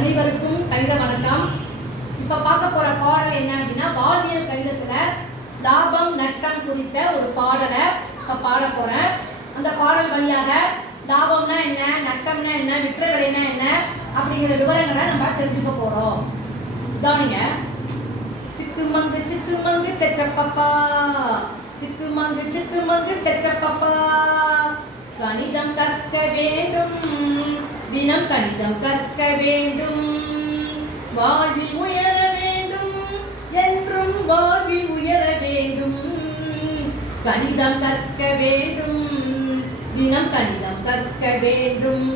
அனைவருக்கும் கணித வணக்கம். இப்ப பார்க்க போற பாடல் என்ன அப்படின்னா, வாழ்வியல் கணிதத்துல லாபம் நட்டம் குறித்த ஒரு பாடலை இப்ப பாட போறேன். அந்த பாடல் வழியாக லாபம்னா என்ன, நட்டம்னா என்ன, விற்ற விலைனா என்ன அப்படிங்கிற விவரங்களை நம்ம தெரிஞ்சுக்க போறோம். கவனிங்க. சிக்கு மங்கு செச்சப்பப்பா, சிக்கு மங்கு செச்சப்பப்பா, கணிதம் கற்க வேண்டும், தினம் கணிதம் கற்க வேண்டும், வாழ்வில் உயர வேண்டும், என்றும் வாழ்வில் உயர வேண்டும், கணிதம் கற்க வேண்டும், தினம் கணிதம் கற்க வேண்டும்,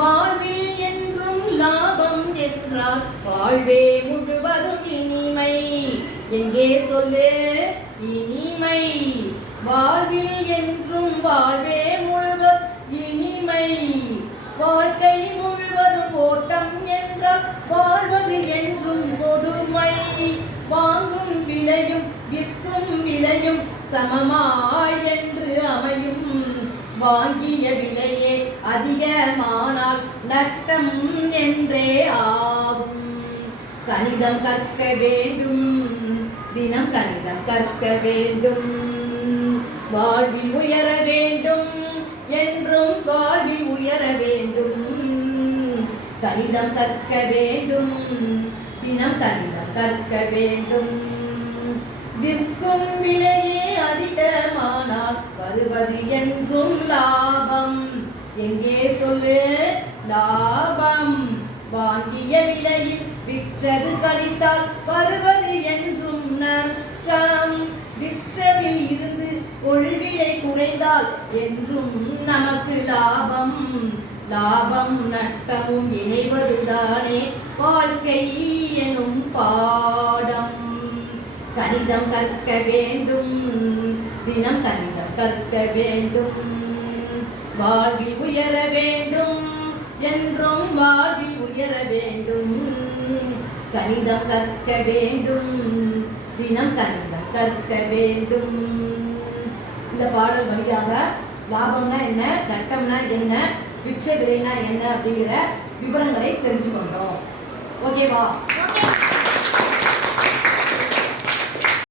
வாழ்வில் என்றும் லாபம் என்றால் வாழ்வே முழுவதும் இனிமை. எங்கே சொல்லு இனிமை, வாழ்வில் என்றும் வாழ்வே முழுவதும் இனிமை, வாழ்க்கை முழுவதும் ஓட்டம் என்றால் வாழ்வது என்றும் கொடுமை, வாங்கும் விலையும் விற்கும் விலையும் சமமாய் என்று அமையும், வாங்கிய விலையே அதிகமானால் நட்டம் என்றே ஆகும், கணிதம் கற்க வேண்டும், தினம் கணிதம் கற்க வேண்டும், வாழ்வில் உயர வேண்டும், என்றும் வாழ்வில் உயர வேண்டும், கணிதம் கற்க வேண்டும், தினம் கணிதம் கற்க வேண்டும், விற்கும் விலையே அதிகமானால் வருவது என்றும் லாபம். எங்கே சொல்லு லாபம், வாங்கிய விலையில் விற்றது கழித்தால் வருவது என்றும் நஷ்டம், விற்றதில் இருந்து கொள்விலை குறைந்தால் என்றும் நமக்கு லாபம், லாபம் நட்டமும் இணைவதுதானே வாழ்க்கை எனும் பாடம், கணிதம் கற்க வேண்டும், தினம் கணிதம் கற்க வேண்டும், வாழ்வில் உயர வேண்டும், என்றும் வாழ்வில் உயர வேண்டும், கணிதம் கற்க வேண்டும், தினம் கணிதம் கற்க வேண்டும். இந்த பாடல் வழியாக லாபம்னா என்ன, நட்டம்னா என்ன, விற்ற விலைனா என்ன அப்படிங்கிற விவரங்களை தெரிஞ்சுக்கொண்டோம். ஓகேவா?